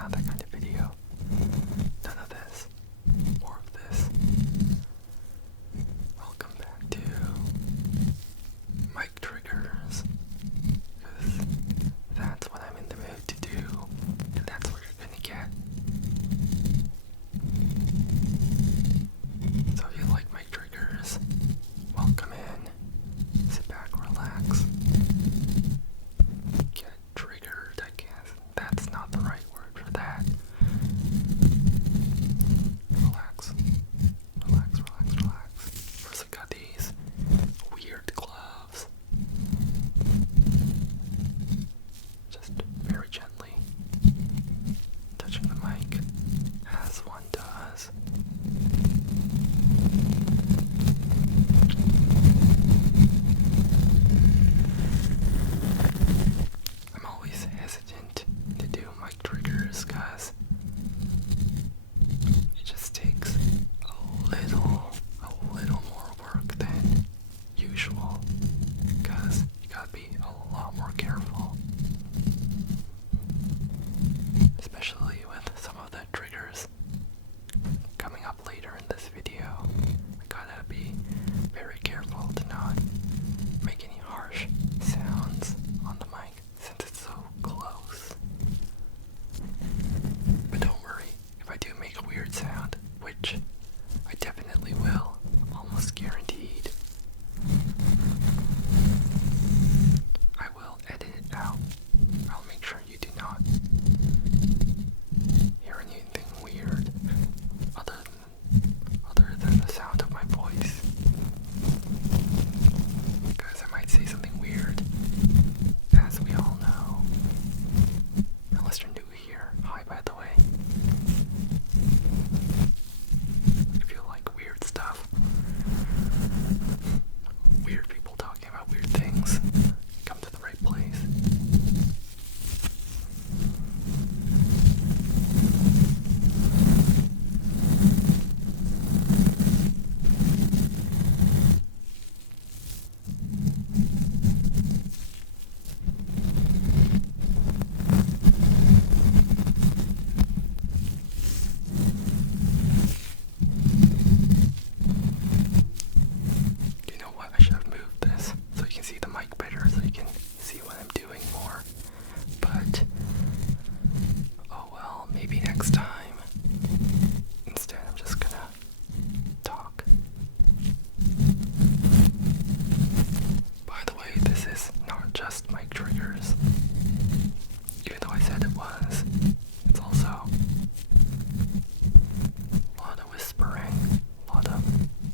not that kind of video. None of this. More of this. Welcome back to mic triggers. Because that's what I'm in the mood to do. And that's what you're gonna get. So if you like mic triggers, welcome in. Sit back, relax. Get triggered, I guess. That's not the right word for that. Relax. Relax, relax, relax. First I got these weird gloves. Just very gently touching the mic as one does. I'm always hesitant to do mic triggers because it just takes a little more work than usual because you gotta be a lot more careful, especially with some of the triggers coming up later in this video. I gotta be very careful to not make any harsh sounds on the mic since it's so close. But don't worry, if I do make a weird sound, which I definitely will, almost guaranteed, I will edit it out. I'll make sure you do not hear anything weird other than the sound of my voice. Because I might say something weird, as we all know. Unless you're new here, hi by the way. If you like weird stuff, weird people talking about weird things, come to the right place. You know what? I should have moved this so you can see the mic better, so you can see what I'm doing more. But, oh well, maybe next time. Instead, I'm just gonna talk. By the way, this is not just mic triggers. Even though I said it was, it's also a lot of whispering, a lot of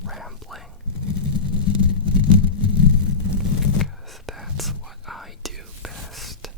rambling. Because that's what I do best.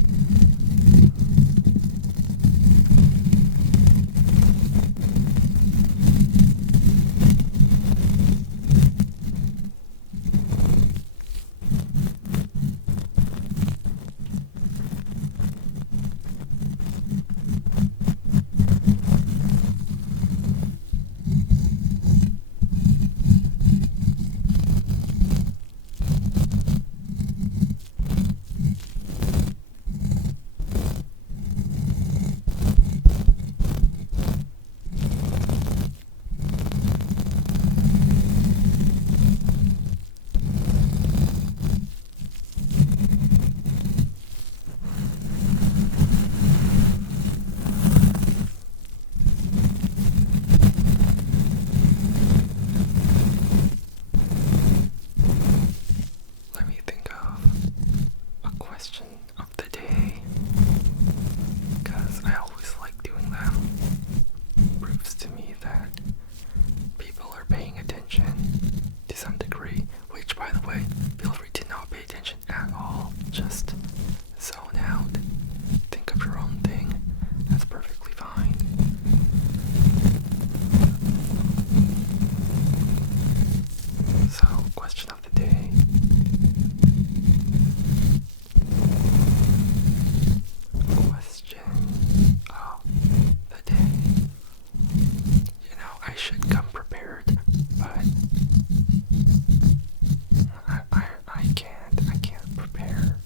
Let me think of a question of the day, because I always like doing them. Proves to me that people are paying attention to some degree, which, by the way, feel free to not pay attention at all. Just zone out. Think of your own thing. That's perfectly fine. So, question of the day. Question of the day. You know, I should come prepared, but I can't prepare.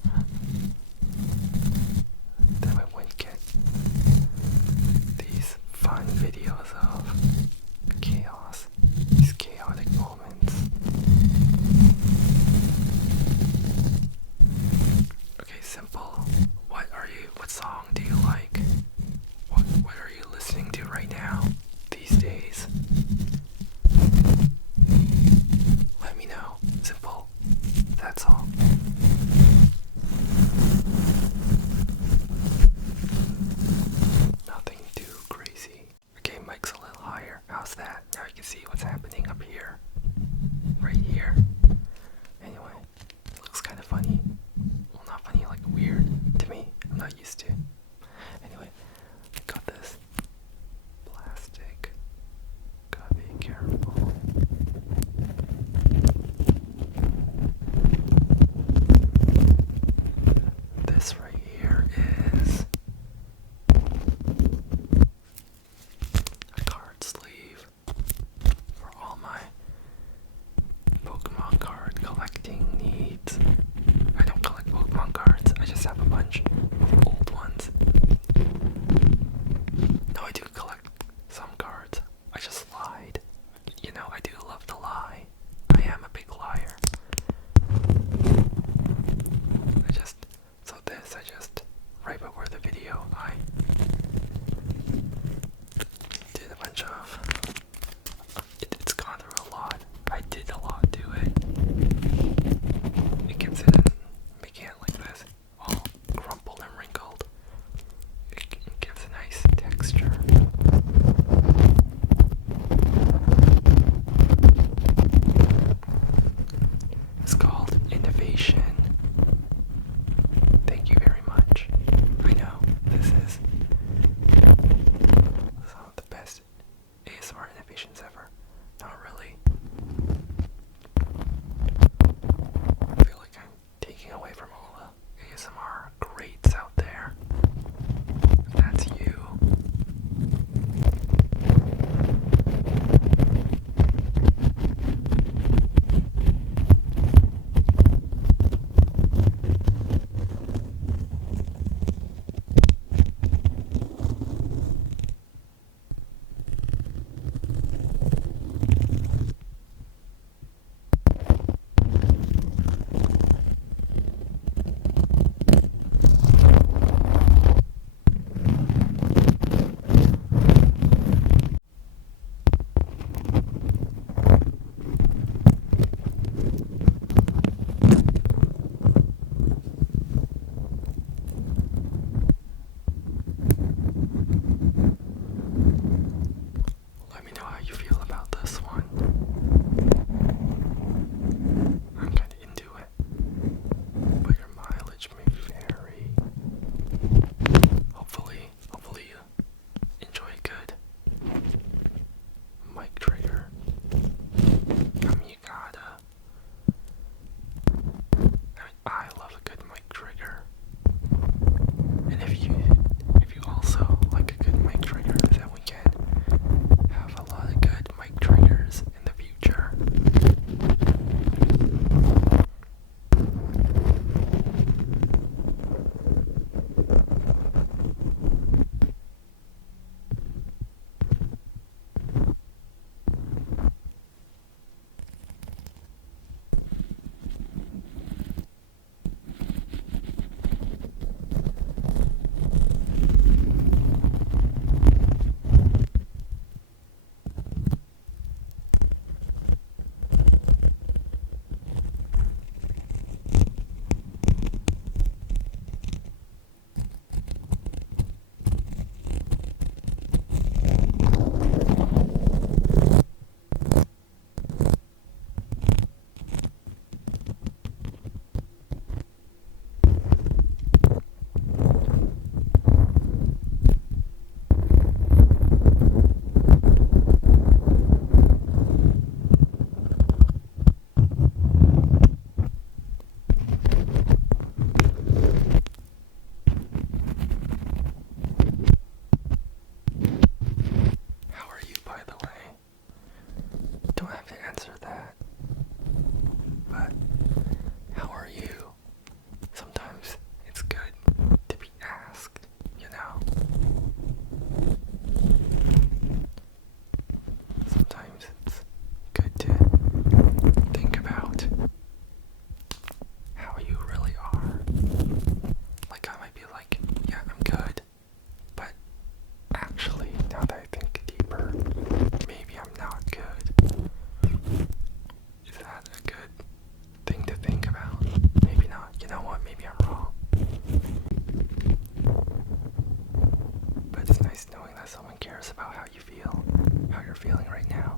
feeling right now,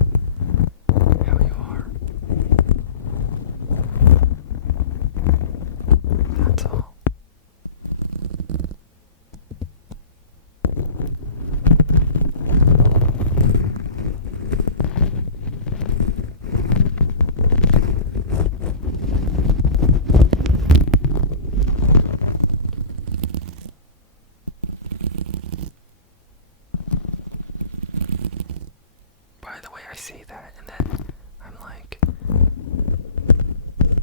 how you are. That's all. By the way, I say that and then I'm like,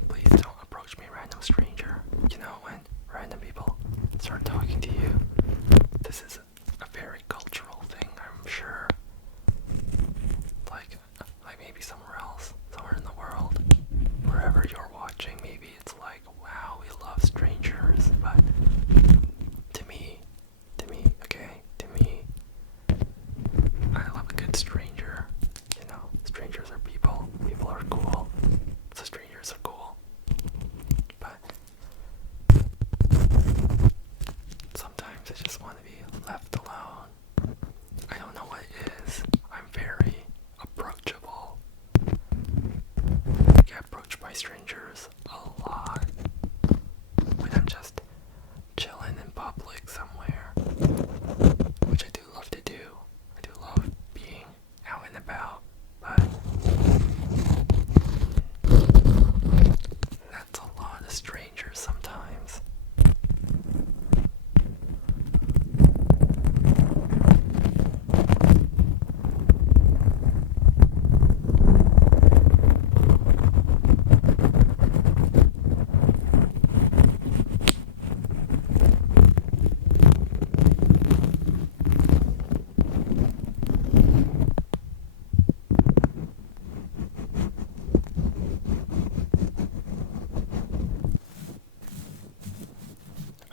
please don't approach me, random stranger. You know, when random people start talking to you, this is a very cultural thing, I'm sure. Like maybe somewhere else, somewhere in the world, wherever you're watching, maybe it's like, wow, we love strangers, but to me, okay, to me, I love a good stranger. You know, strangers are people. People are cool. So strangers are cool. But sometimes I just want to be left alone. I don't know what it is. I'm very approachable. I get approached by strangers a lot when I'm just chilling in public somewhere, which I do love to do. I do love being out and about, but that's a lot of strangers sometimes.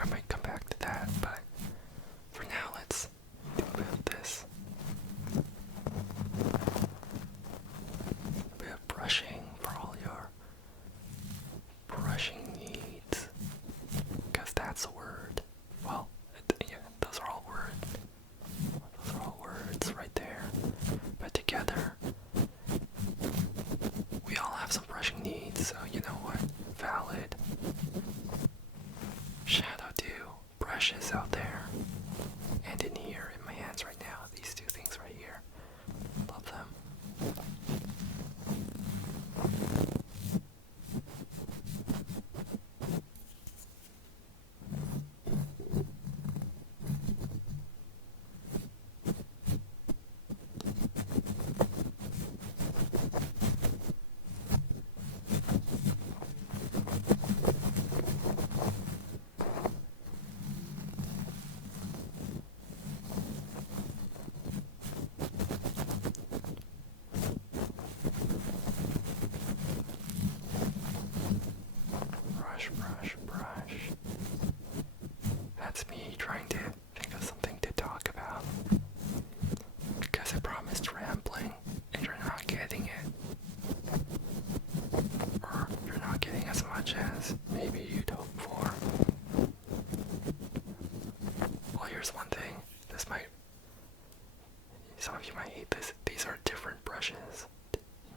I might come back to that, but for now, let's do a bit of this. A bit of brushing for all your brushing needs. Because that's a word. Well, yeah, those are all words. Those are all words right there. But together, we all have some brushing needs, so you know what? Valid. Shout out to brushes out there. And in here, in my hands right now, these two things right here. Love them. Brush, brush, brush. That's me trying to think of something to talk about. Because I promised rambling, and you're not getting it. Or you're not getting as much as maybe you'd hope for. Well, here's one thing. This might... Some of you might hate this. These are different brushes.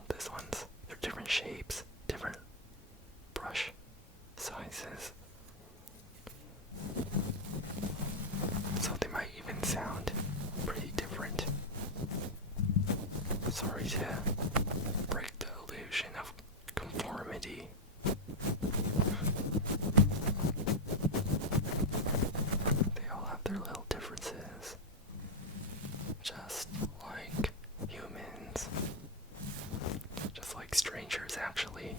This one's... They're different shapes, different brush sizes. So they might even sound pretty different. Sorry to break the illusion of conformity. They all have their little differences. Just like humans. Just like strangers, actually.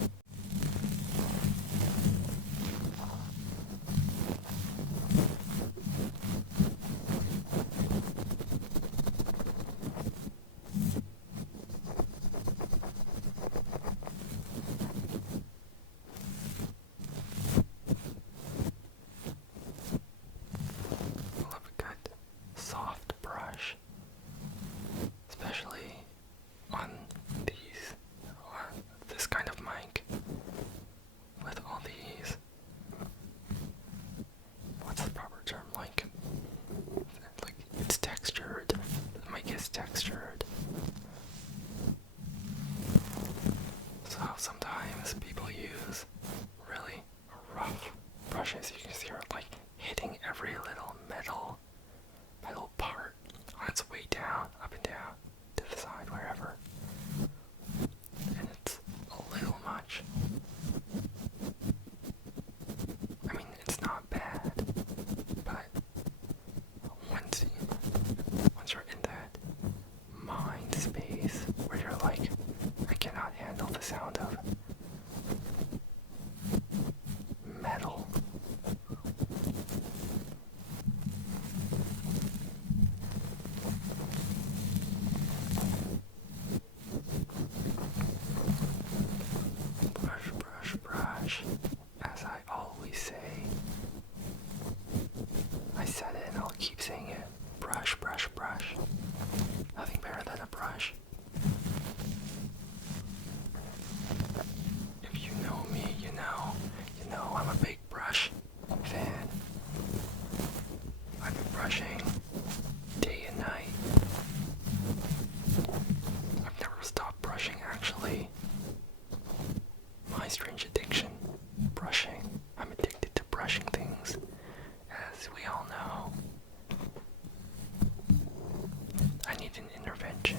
I love a good soft brush, especially on this kind of mic. brushes, you can just hear it like hitting every little metal part on its way down, up and down, to the side, wherever. And it's a little much. I mean, it's not bad, but once you're in that mind space where you're like, I cannot handle the sound of metal. Brush, brush, brush. As I always say. I said it and I'll keep saying it. Brush, brush, brush. Nothing better than a brush. If you know me, you know I'm a big brush fan. I've been brushing day and night. I've never stopped brushing, actually. My strange addiction, brushing. I'm addicted to brushing things, as we all know. I need an intervention.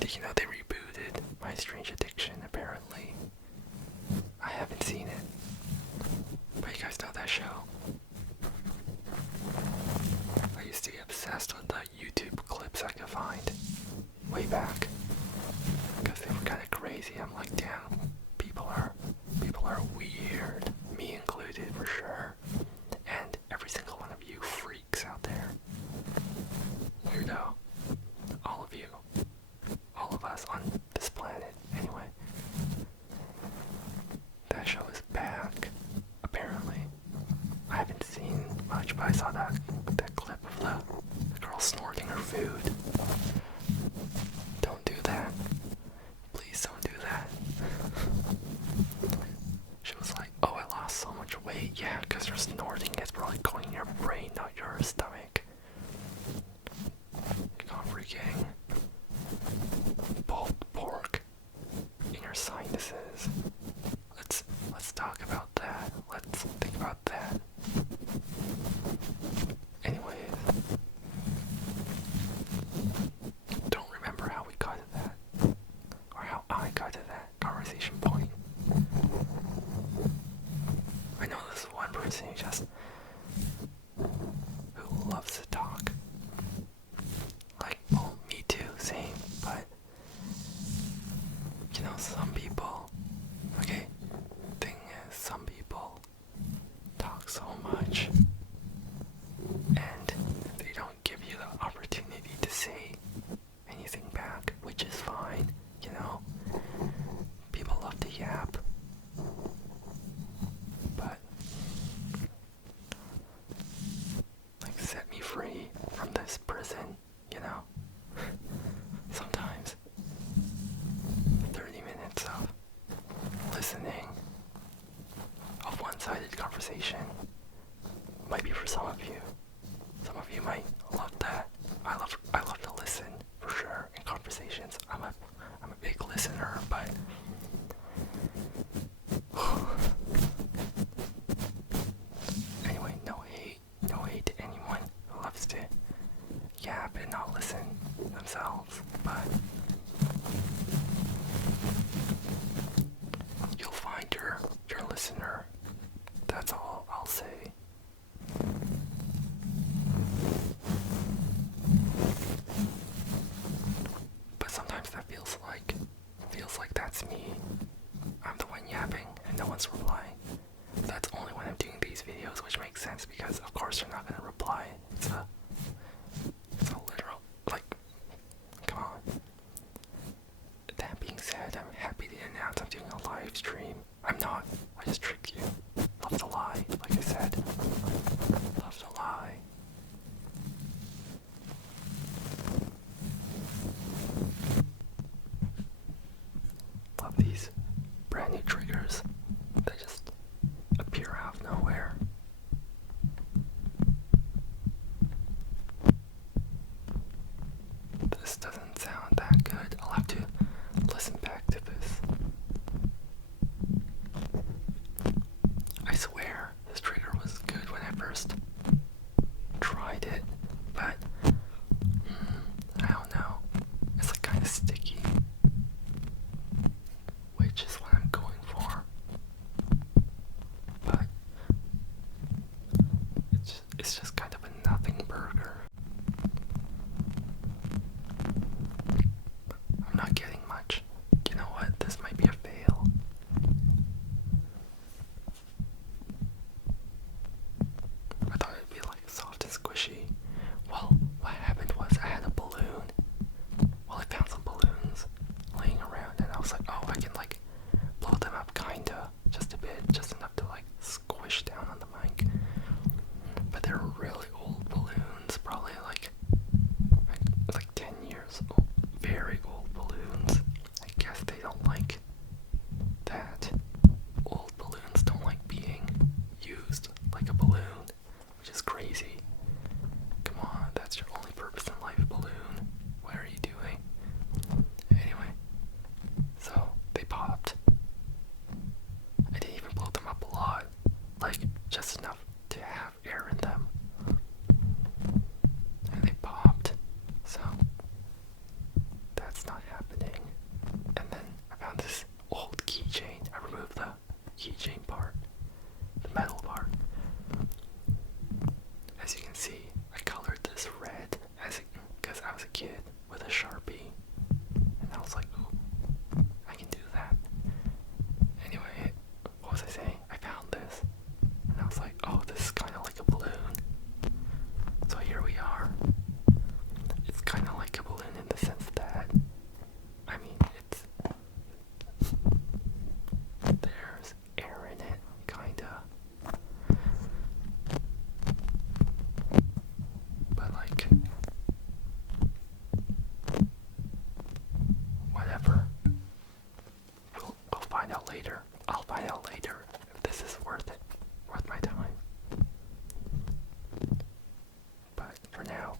Did you know they rebooted My Strange Addiction, apparently? I haven't seen it. But you guys know that show? I used to be obsessed with the YouTube clips I could find way back. Because they were kind of crazy. I'm like, damn, people are weird. Me included, for sure. And every single one of you freaks out there. Weirdo. All of you. All of us on this planet, anyway. That show is back, apparently. I haven't seen much, but I saw that clip of the girl snorting her food. Don't do that. Please don't do that. She was like, oh, I lost so much weight. Yeah, because you're snorting. It's probably going in your brain, not your stomach. You got freaking pulled pork in your sinuses. Let's talk about that. Let's think about that. Anyways, don't remember how we got to that, or how I got to that conversation point. I know this is one person who loves to talk. Like, well, me too, same, but you know, some people, okay, thing is, some people talk so much and they don't give you the opportunity to say anything back, which is fine, you know. People love to yap, but like, set me free from this prison, you know. Sometimes 30 minutes of listening, of one-sided conversation, might be for some of you. Some of you might love that. I love to listen, for sure, in conversations. I'm a big listener, but anyway, no hate to anyone who loves to yap and not listen themselves, but you'll find your listener. That's all I'll say. But sometimes that feels like that's me. I'm the one yapping and no one's replying. That's only when I'm doing these videos, which makes sense because of course you're not gonna reply. It's a literal, like, come on. That being said, I'm happy to announce I'm doing a live stream. I'm not. I just tricked you. Love to lie, like I said. Love to lie. Love these brand new triggers that just appear out of nowhere. This doesn't sound that good. I'll have to listen back to this. was like, oh, I can like blow them up kinda, just a bit, just enough to like squish down on the mic. But they're really old balloons, probably like 10 years old, very old balloons. I guess they don't like that. Old balloons don't like being used like a balloon, which is crazy. Come on, that's your only purpose in life, balloon. What are you doing? Anyway, so they popped. I didn't even blow them up a lot, like just enough to have air in them. And they popped, so that's not happening. And then I found this old keychain. I removed the keychain part, the metal part. As you can see, I colored this red because I was a kid with a Sharpie, and I was like, ooh, I can do that. Anyway, what was I saying? I found this, and I was like, oh, this is kind of like a balloon. So here we are. It's kind of like a balloon in the sense that, I mean, there's air in it, kinda. But like, whatever. We'll find out later. I'll find out later if this is worth it, worth my time. But for now,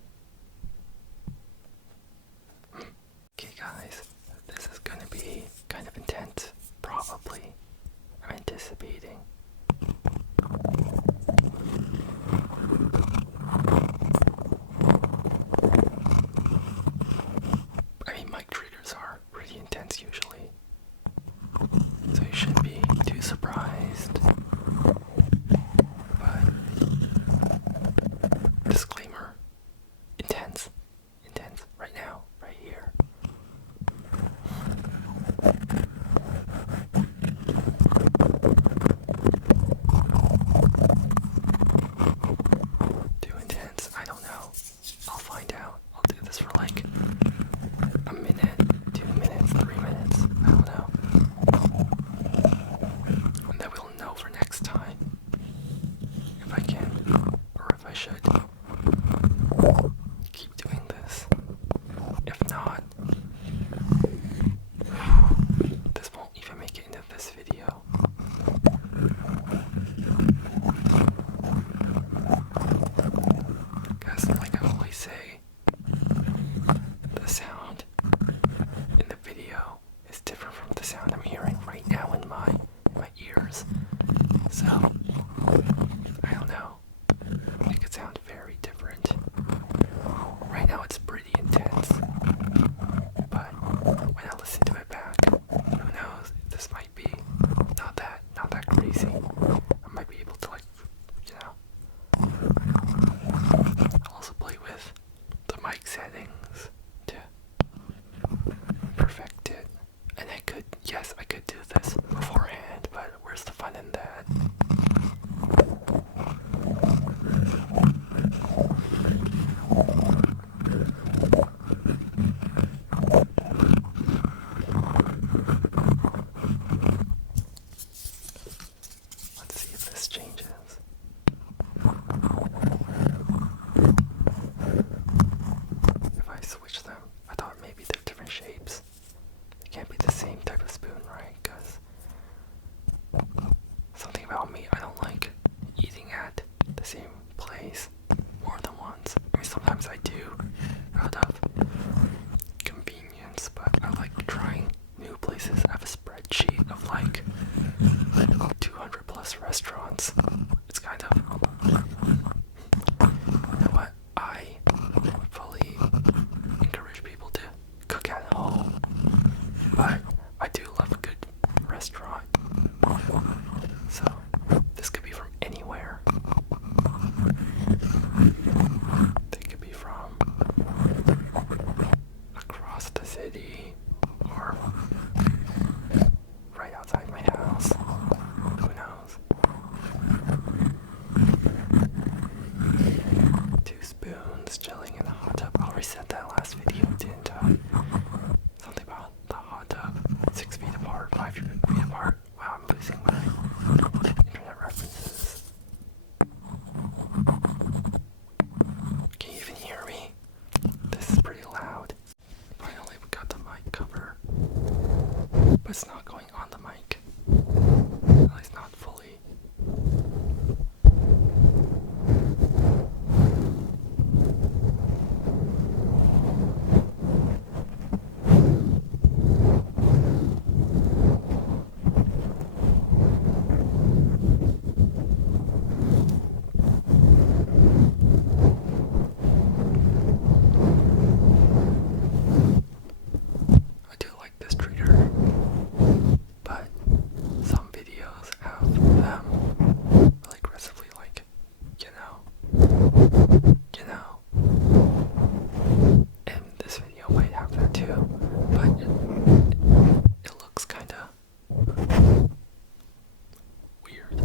okay guys, this is gonna be kind of intense, probably. I'm anticipating. I mean, mic triggers are pretty intense usually, so you shouldn't be too surprised. But disclaimer, intense right now, right here. Too intense? I don't know. I'll find out. I'll do this for like a minute, 2 minutes, 3 minutes. I don't know. And then we'll know for next time if I can or if I should keep doing this. If not, this won't even make it into this video. Because like I always say, the sound in the video is different from the sound I'm hearing right now in my ears. So, I don't know. It could sound very different. Right now it's pretty intense. But when I listen to it back, who knows? This might be not that crazy. I might be able to like, you know. I'll also play with the mic settings to perfect it. And I could do this beforehand, but where's the fun in that? Let's see if this changes. If I switch them, I thought maybe they're different shapes. It can't be the same type of spoon, right? Because it's not going on the mic. At least not fully. I do like this trigger, but some videos have them really aggressively, like, and this video might have that too, but it looks kinda weird.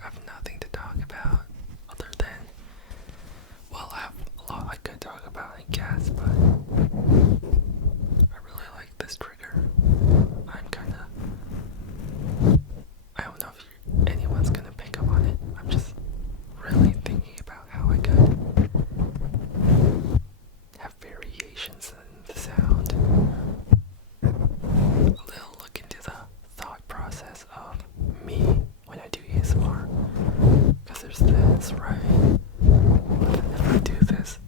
I have nothing to talk about other than, well, I have a lot I could talk about, I guess, but I really like this trigger. I don't know if anyone's gonna pick up on it. I'm just really thinking about how I could have variations in the sound. A little look into the thought process of me when I do ASMR. Because there's this, right? But then if I do this,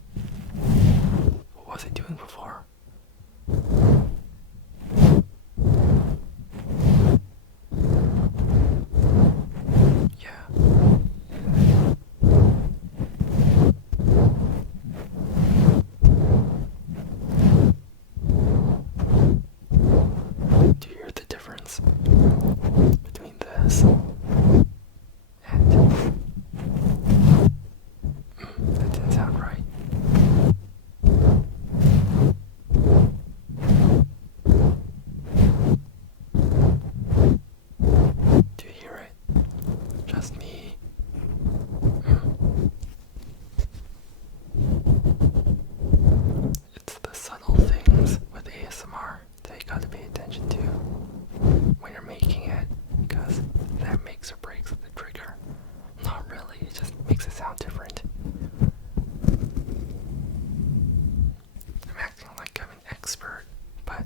what was I doing before? Yeah. Do you hear the difference between this and that didn't sound right. Do you hear it? Just me. It's the subtle things with ASMR that you gotta pay attention to when you're making it, because that makes or breaks the trigger. Not really, it just makes it sound different. I'm acting like I'm an expert, but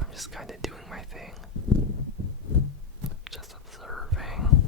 I'm just kinda doing my thing. Just observing.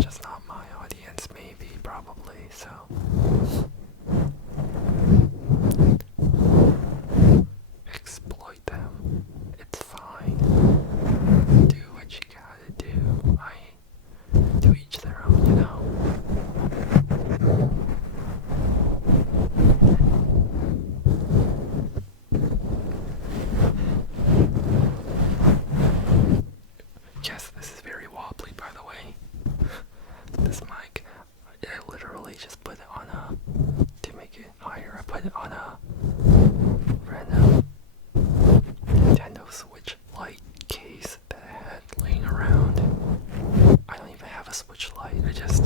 just not my audience, maybe, probably, so. Exploit them. It's fine. Do what you gotta do. To each their own, you know. Yes, this is very wobbly, by the way. This mic, I literally just put it on to make it higher, I put it on a random Nintendo Switch Lite case that I had laying around. I don't even have a Switch Lite, I just